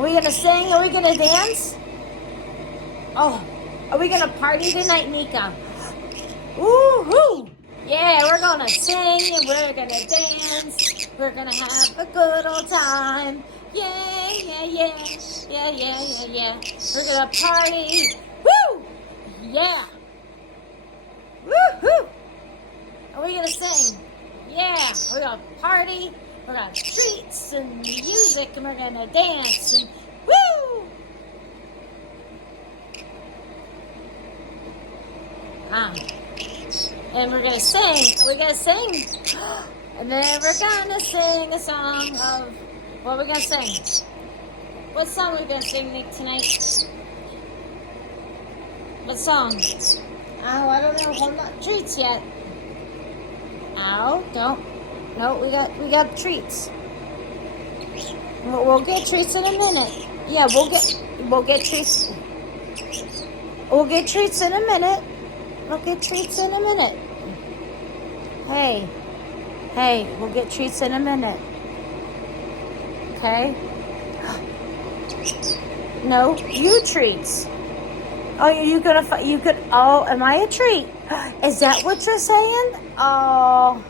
Are we gonna sing? Are we gonna dance? Oh, are we gonna party tonight, Nika? Woo-hoo! Yeah, we're gonna sing and we're gonna dance. We're gonna have a good old time. Yeah, yeah, yeah. Yeah, yeah, yeah, yeah. We're gonna party. Woo! Yeah. Woo-hoo! Are we gonna sing? Yeah, we're gonna party. We're gonna have treats and music and we're gonna dance and woo! And we're gonna sing. We're gonna sing. And then we're gonna sing a song of what we're gonna sing. What song are we gonna sing, Nick, tonight? What song? Oh, I don't know. Hold on. Treats yet. Ow, don't. No, we got treats. We'll get treats in a minute. Yeah, we'll get treats. We'll get treats in a minute. We'll get treats in a minute. Hey, we'll get treats in a minute. Okay? No, you treats. Oh, oh, am I a treat? Is that what you're saying? Oh,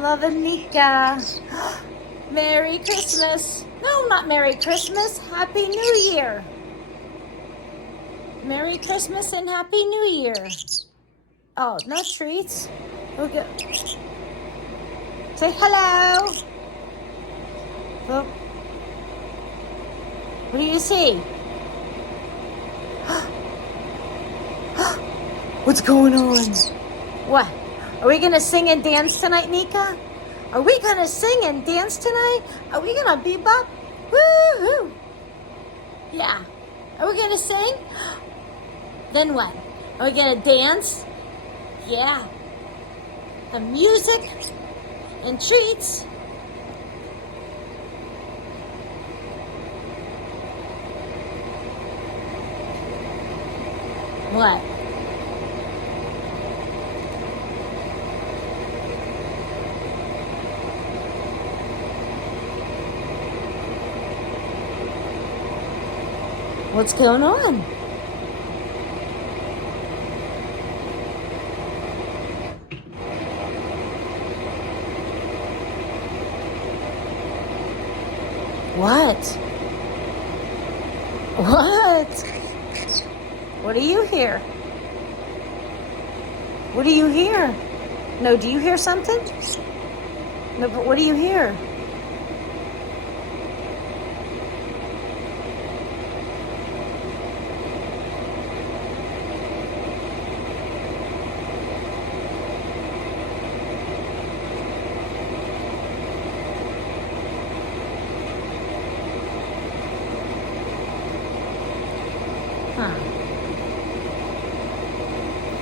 love and Nika. Merry Christmas. No, not Merry Christmas. Happy New Year. Merry Christmas and Happy New Year. Oh, no treats. Okay. Say hello. Look. What do you see? What's going on? What? Are we gonna sing and dance tonight, Nika? Are we gonna sing and dance tonight? Are we gonna bebop? Woo-hoo! Yeah. Are we gonna sing? Then what? Are we gonna dance? Yeah. The music and treats. What? What's going on? What? What? What do you hear? What do you hear? No, do you hear something? No, but what do you hear? Huh.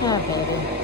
Oh, baby.